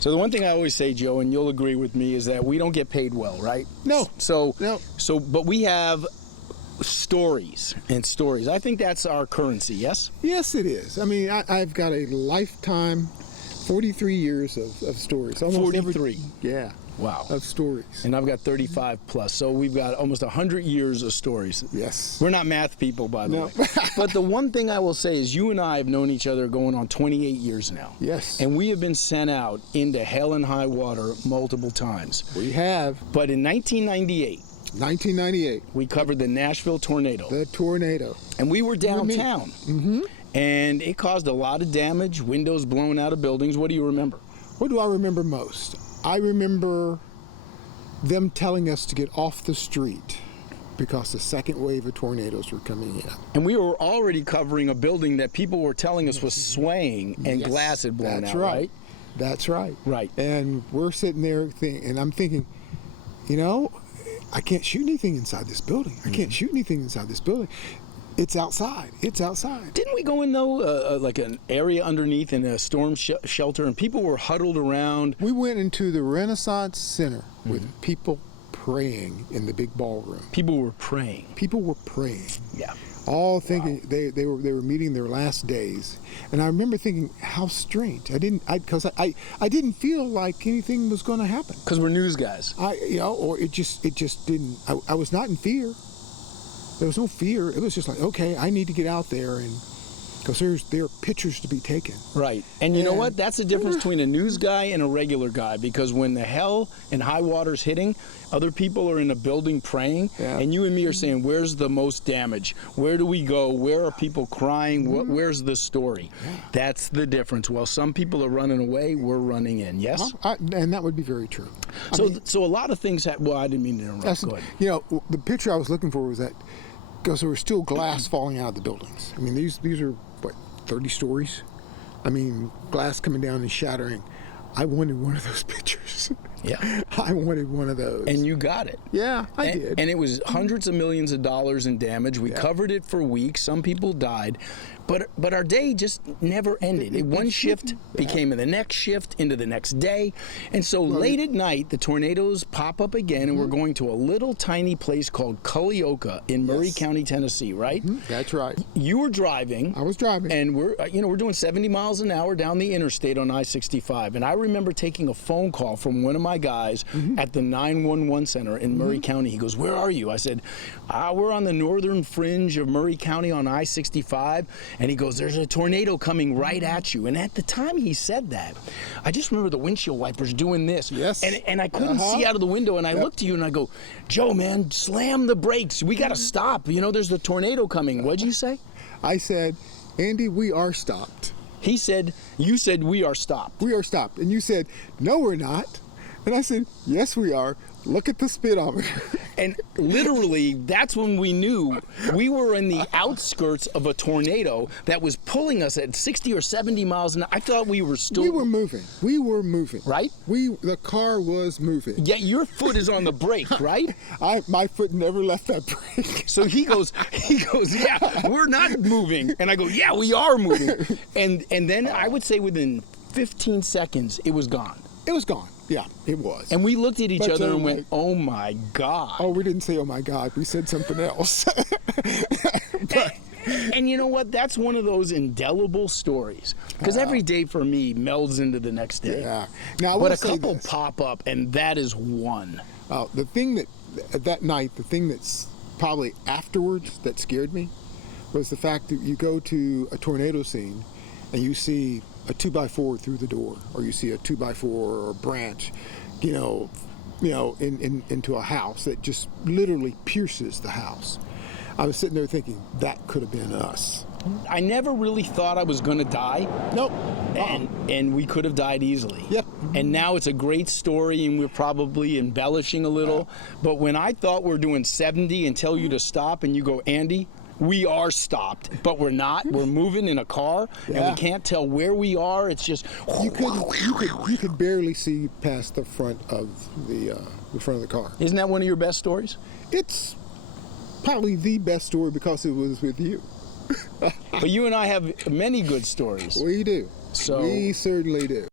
So the one thing I always say, Joe, and you'll agree with me, is that we don't get paid well, right? No. So but we have stories and stories. I think that's our currency, yes? Yes, it is. I mean, I've got a lifetime, 43 years of stories. Almost 43. Yeah. Wow. Of stories. And I've got 35 plus, so we've got almost 100 years of stories. Yes. We're not math people, by the way. But the one thing I will say is you and I have known each other going on 28 years now. Yes. And we have been sent out into hell and high water multiple times. We have. But in 1998, we covered the Nashville Tornado. The tornado. And we were downtown. Mm-hmm. And it caused a lot of damage, windows blown out of buildings. What do you remember? What do I remember most? I remember them telling us to get off the street because the second wave of tornadoes were coming in. And we were already covering a building that people were telling us was swaying and glass had blown out, right? That's right. Right. And we're sitting there and I'm thinking, you know, I can't shoot anything inside this building. I can't shoot anything inside this building. It's outside. It's outside. Didn't we go in, though, like an area underneath in a storm shelter, and people were huddled around? We went into the Renaissance Center with people praying in the big ballroom. People were praying. People were praying. Yeah. All thinking they were meeting their last days. And I remember thinking, how strange. Because I didn't feel like anything was going to happen. Because we're news guys. Or it just didn't. I was not in fear. There was no fear. It was just like, okay, I need to get out there, and because there are pictures to be taken. Right. And you know what? That's the difference between a news guy and a regular guy, because when the hell and high water's hitting, other people are in a building praying, and you and me are saying, where's the most damage? Where do we go? Where are people crying? Where's the story? That's the difference. While some people are running away, we're running in. Yes? And that would be very true. So a lot of things well, I didn't mean to interrupt. Go ahead. You know, the picture I was looking for was that, because there was still glass falling out of the buildings. I mean, these are, 30 stories? I mean, glass coming down and shattering. I wanted one of those pictures. Yeah. I wanted one of those. And you got it. Yeah, I did. And it was hundreds of millions of dollars in damage. We covered it for weeks. Some people died. But our day just never ended. One shift became the next shift into the next day. And so late at night, the tornadoes pop up again, and we're going to a little tiny place called Culleoka in Murray County, Tennessee, right? That's right. You were driving. I was driving. And we're doing 70 miles an hour down the interstate on I-65. And I remember taking a phone call from one of my guys at the 911 center in Murray County. He goes, "Where are you?" I said, "We're on the northern fringe of Murray County on I-65. And he goes, "There's a tornado coming right at you." And at the time he said that, I just remember the windshield wipers doing this. Yes. And I couldn't see out of the window. And I looked to you and I go, "Joe, man, slam the brakes. We got to stop. There's the tornado coming." What'd you say? I said, "Andy, we are stopped." You said, "We are stopped." We are stopped. And you said, "No, we're not." And I said, "Yes, we are. Look at the speedometer." And literally, that's when we knew we were in the outskirts of a tornado that was pulling us at 60 or 70 miles an hour. I thought we were still... We were moving. We were moving. Right? The car was moving. Yeah, your foot is on the brake, right? My foot never left that brake. So he goes, "Yeah, we're not moving." And I go, "Yeah, we are moving." And then I would say within 15 seconds, it was gone. It was gone. Yeah, it was. And we looked at each other and went, "Oh my God." Oh, we didn't say, "Oh my God." We said something else. And you know what? That's one of those indelible stories. Because every day for me melds into the next day. Yeah. Now, but a couple pop up, and that is one. The thing that night, the thing that's probably afterwards that scared me was the fact that you go to a tornado scene and you see a 2x4 through the door, or you see a 2x4 or a branch, into a house that just literally pierces the house. I was sitting there thinking, that could have been us. I never really thought I was going to die. Nope. And we could have died easily. Yep. And now it's a great story, and we're probably embellishing a little. But when I thought we're doing 70 and tell you to stop, and you go, "Andy, we are stopped," but we're not. We're moving in a car, and we can't tell where we are. It's just you could barely see past the front of the car. Isn't that one of your best stories? It's probably the best story because it was with you. But you and I have many good stories. We do. So we certainly do.